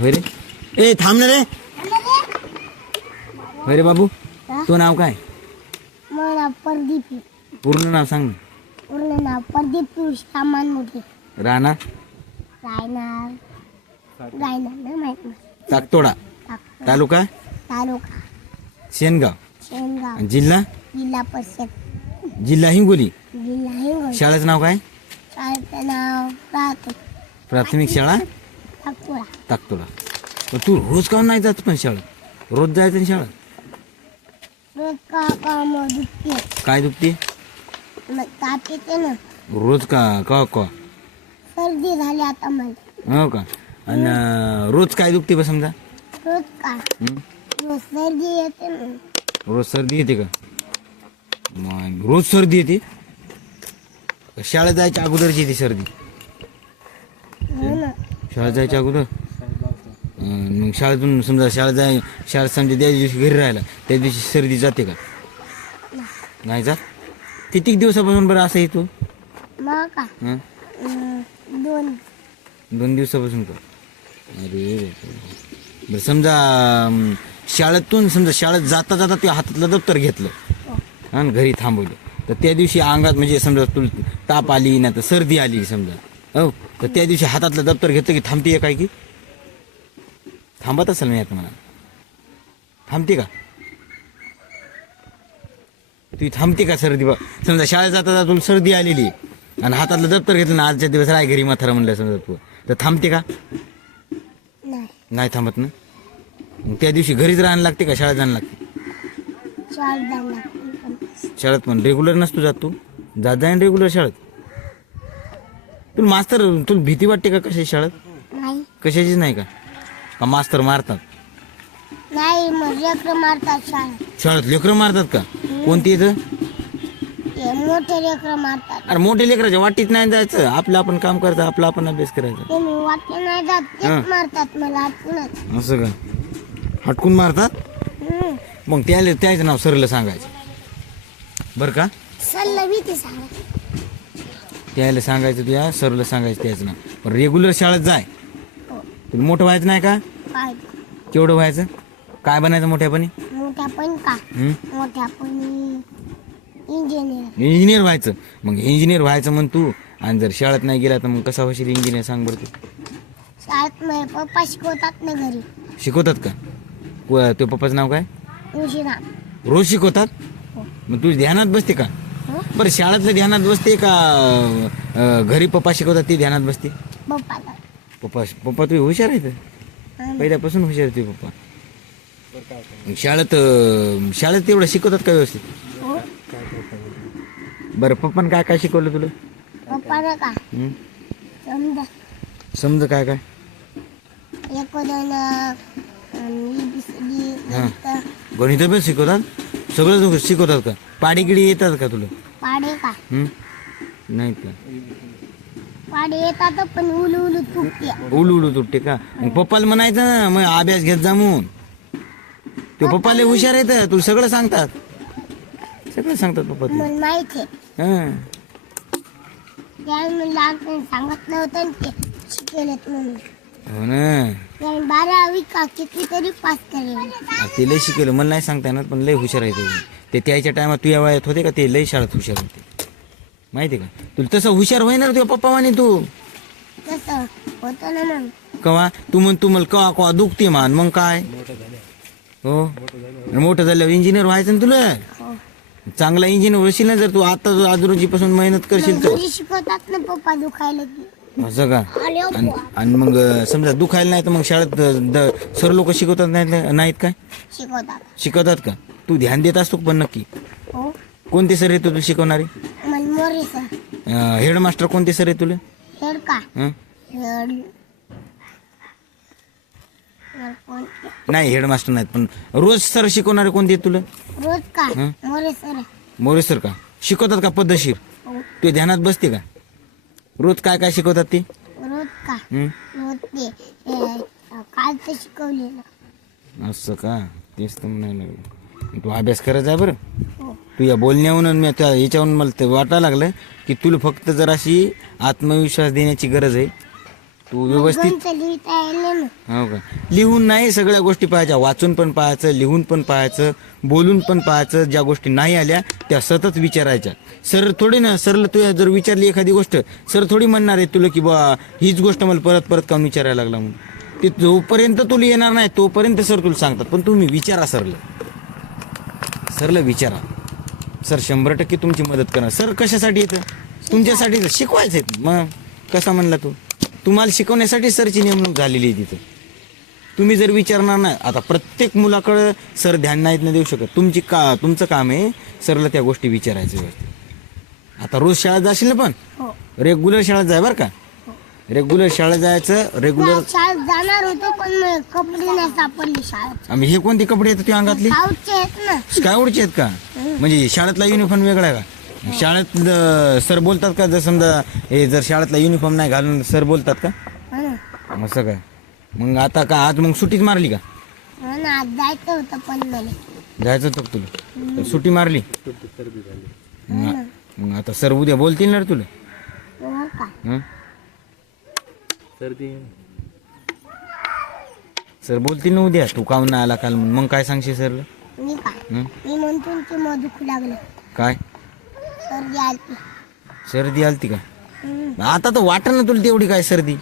होय रे ए थांब ना रे. होय रे बाबू तो नाव काय? मला प्रदीप. पूर्ण नाव सांग ना. पूर्ण नाव प्रदीप सामान मोठे राणा? रायनार. रायनार नाही माहीत नाही ताकतोडा ताक- तालुका? तालुका. शेनगाव. शेनगाव. जिल्हा? जिल्हा परिषद. जिल्हा हिंगोली. जिल्हा हिंगोली. शाळेचं नाव काय? शाळेचं नाव राहते प्राथमिक शाळा? ताकतोडा पण तू रोज काऊन नाही जात पण शाळेत. रोज जायचं ना शाळेत. रोज का काम दुखते? काय दुखते? मग ताप येते ना. रोज का का का? सर्दी झाली आता मला. हो का? आणि अं, रोज काय दुखते बा समजा? रोज का? हं? रोज सर्दी येते ना. रोज सर्दी येते का? मग रोज सर्दी येते? का शाळेत जायच्या अगोदरची येते सर्दी. ना शाळेत जायच्या अगोदर? मग शाळेतून समजा शाळेत जाय शाळेत समजा त्या दिवशी घरी राहिला त्या दिवशी सर्दी जाते का? नाही जात? किती दिवसापासून बरं असं येतो? मग का? हं? दोन. दोन दिवसापासून का? अरे बापरे. बरं समजा अं, शाळेतून समजा शाळेत जाता जाता ते हातातलं दप्तर घेतलं. आणि घरी थांबवलं. तर त्या दिवशी अंगात म्हणजे समजा तुला ताप आली ना तर सर्दी आली समजा. हो तर त्या दिवशी हातातलं दप्तर घेतलं की थांबते काय की? थांबत असेल नाही आता मला थांबते का? ती थांबते का सर्दी बा? समजा शाळेत जाता जाता तुला सर्दी आलेली आहे. आणि हातातलं दप्तर घेतलं ना आजच्या दिवस राय घरी म्हातारा म्हणलं समजा तू. तर थांबते का? नाही. नाही थांबत ना? मग त्या दिवशी घरीच राहायला लागते का? शाळेत लागते? जण लागतील पण शाळेत पण रेग्युलर नसतो जात तू. जात जाईन रेग्युलर शाळेत. तुला मास्तर तुला भीती वाटते का कशाची शाळेत? नाही. कशाचीच नाही का? का मास्तर मारतात? नाही मग लेकरं मारतात शाळेत. शाळेत लेकरं मारतात का? कोणती इथं? मोठे लेकरं मारतात. अरे मोठे लेकराच्या वाटीत नाही जायचं. आपलं आपण काम करायचं आपला आपण अभ्यास करायचा. ते मी वाटले नाही जात. तेच मारतात मला आठवणच असं का? हटकून मारतात. मग त्याला त्याचं नाव सरलं सांगायचं. बरं का? सल्ला भीती सांगा त्याला सांगायचं तुया सरलं सांगायचं त्याचं नाव. पण रेग्युलर शाळेत जाय. हो. तुला मोठं व्हायचं नाही का? काय? केवढं व्हायचं? काय बनायचं मोठ्यापणी? मोठ्या पण का? हं? मोठ्या पण इंजिनियर इंजिनियर व्हायचं. मग इंजिनियर व्हायचं म्हण तू. आणि जर शाळेत नाही गेला तर मग कसा होशील इंजिनियर सांग बरं तू. शाळेत माझे पप्पा शिकवतात ना घरी. शिकवतात का? तो पप्पाचं नाव काय? उशिरा. रोज शिकवतात? हो. मग तुझ्या ध्यानात बसते का? बरं शाळेतलं ध्यानात बसते का अं, घरी पप्पा शिकवतात ते ध्यानात बसते? पप्पाला पप्पा पप्पा तुम्ही हुशार आहेत? हं. पहिल्यापासून हुशार आहे तुझे पप्पा. शाळेत अं, शाळेत तेवढं शिकवतात का व्यवस्थित? हो. बरं पप्पानं काय काय शिकवलं तुला? पप्पाला का? हं? समजा. समज काय काय? एक दोन हां. गणित. पण शिकवतात? सगळं शिकवतात का? पाडीगिडी येतात का तुला? नाही का येतात पण उलू उलू तुटते. उलू उलू तुटते का? मग पप्पाला म्हणायचं ना मग अभ्यास घेत जा म्हणून. ते पप्पाला हुशार आहेत तुला सगळं सांगतात. सगळं सांगतात पप्पा माहिती आहे. हां. त्यावेळी ना ते. शिकेलेत म्हणून. हो ना. त्यावेळी बारावी का किती तरी पास करेल आ, ते लय शिकवलं. मला नाही सांगता येणार पण लय हुशार आहे ते. ते त्याच्या टायमात तू या वयात होते का? ते लय शाळेत हुशार होते. माहिती का? तुला तसं हुशार होईना तुझ्या पप्पा म्हणे तू. तसं होतं ना मग. कवा? तू म्हण तू मला कवा कवा दुखते मान मग काय? हो? आणि मोठं झाल्यावर इंजिनियर व्हायचं ना तुला? हो. चांगला इंजिनियर होशील ना जर तू आता आजरोजीपासून मेहनत करशील तर. घरी शिकवतात ना पप्पा दुखायला की. असं का? अरे आणि आणि मग अं, समजा दुखायला नाही तर मग शाळेत द- सर लोक शिकवतात नाहीत नाहीत काय? शिकवतात. शिकवतात का? तू ध्यान देत असतो पण नक्की? हो. कोणते सर आहे तुला शिकवणारे? मोरे सर. हेडमास्टर कोणते सर आहे तुला? हेड का? हं? हेड. नाही हेडमास्टर नाहीत पण रोज सर शिकवणारे कोणते आहेत तुला? रोज का? मोरे सर मोरे सर का? शिकवतात का पद्धतशीर? हो. ते ध्यानात बसते का? रोज काय काय शिकवतात ते? रोज का? हं? रोज ते हे, काल तर शिकवलेलं. असं का? तेच तर म्हणायला लागलं. तू अभ्यास करायचा आहे बरं. हो. तू या बोलण्यावरून आणि मी त्या याच्यावरून मला ते वाटायला लागलं की तुला फक्त जराशी आत्मविश्वास देण्याची गरज आहे तू व्यवस्थित हो का? लिहून नाही सगळ्या गोष्टी पाहायच्या वाचून पण पाहायचं लिहून पण पाहायचं बोलून पण पाहायचं ज्या गोष्टी नाही आल्या त्या सतत विचारायच्या. सर थोडी ना सरला तू जर विचारली एखादी गोष्ट सर थोडी म्हणणार आहे तुला की बा हीच गोष्ट मला परत परत काऊन विचारायला लागला म्हणून. ते जोपर्यंत तुला येणार नाही तोपर्यंत सर तुला सांगतात पण तुम्ही विचारा सरला. सरला विचारा. सर शंभर टक्के तुमची मदत करणार सर कशासाठी येतं? तुमच्यासाठी तर शिकवायचं आहे मग कसा म्हणला तू? तुम्हाला शिकवण्यासाठी सरची नेमणूक झालेली आहे तिथं. तुम्ही जर विचारणार नाही आता प्रत्येक मुलाकडं सर ध्यान नाहीत नाही देऊ शकत. तुमची का तुमचं काम आहे सरला त्या गोष्टी विचारायचं व्यवस्थित. आता रोज शाळेत जाशील ना पण? हो. रेग्युलर शाळेत जाय बरं का? रेग्युलर शाळेत जायचं रेग्युलर शाळेत जाणार होतो पण मग कपडे नाही सापडले शाळेत. आम्ही हे कोणती कपडे येतात तुझ्या अंगातली? साऊथचे आहेत ना. आहेत का? म्हणजे शाळेतला युनिफॉर्म वेगळा आहे का? शाळेत अं, सर बोलतात का? जर समजा हे जर शाळेतला युनिफॉर्म नाही घालून सर बोलतात का? हो. असं काय? मग आता का आज मग सुट्टीच मारली का? हो ना आज जायचं होतं पण मला. जायचं होतं का तुला? तर सुट्टी मारली. मग मग आता सर उद्या बोलतील ना रे तुला? हो का? हं? सर बोलतील ना उद्या. तू काहून नाही आला काल म्हणून. मग काय सांगशील सरला मी का हं? मी म्हणतो की मग दुखू लागलं. काय? सर्दी आलती. सर्दी आलती का? हम्म. आता तर वाटत ना तुला तेवढी काय सर्दी?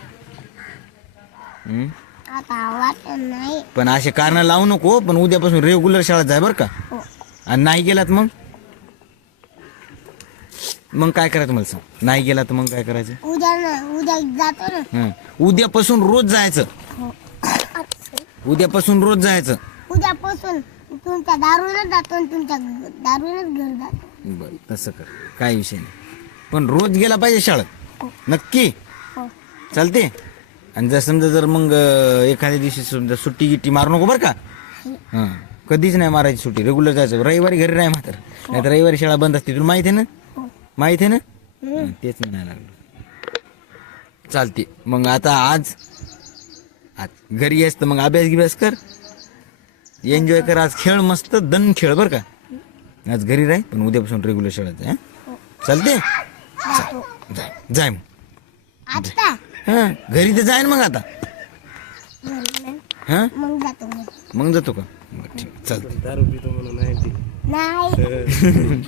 हं? आता वाटत नाही. पण असे कारण लावू नको पण उद्यापासून रेग्युलर शाळेत जाय बरं का? हो. आणि नाही गेलात मग? मग काय करायचं मला सांग? नाही गेला तर मग काय करायचं? उद्या ना उद्या जातो ना. हं. उद्यापासून रोज जायचं. हो उद्यापासून रोज जायचं. उद्यापासून तुमच्या दारूनच जातो आणि तुमच्या दारूनच घर जातो. बरं तसं कर. काय विषय नाही. पण रोज गेला पाहिजे शाळेत. नक्की. हो. चालते. आणि जर समजा जर मग अं, एखाद्या दिवशी समजा सुट्टी गिट्टी मारू नको बरं का? हां. कधीच नाही मारायची सुट्टी. रेग्युलर जायचं. रविवारी घरी नाही मात्र नाही तर रविवारी शाळा बंद असते. तुला माहिती आहे ना? माहीत आहे ना? हं, तेच म्हणायला लागलो. चालते. मग आता आज आज घरी यायच तर मग अभ्यास गिभ्यास कर. एन्जॉय कर. आज खेळ मस्त दन खेळ बरं का? आज घरी राह पण उद्यापासून रेग्युलर शाळेत हं? चालते? जातो जाय जाय मग. आता हां घरी तर जाय ना मग आता. घरी नाही. हां? मग जातो मग जातो का? बरं ठीक. चालते. दारू पितो म्हणून नाही ती. नाही.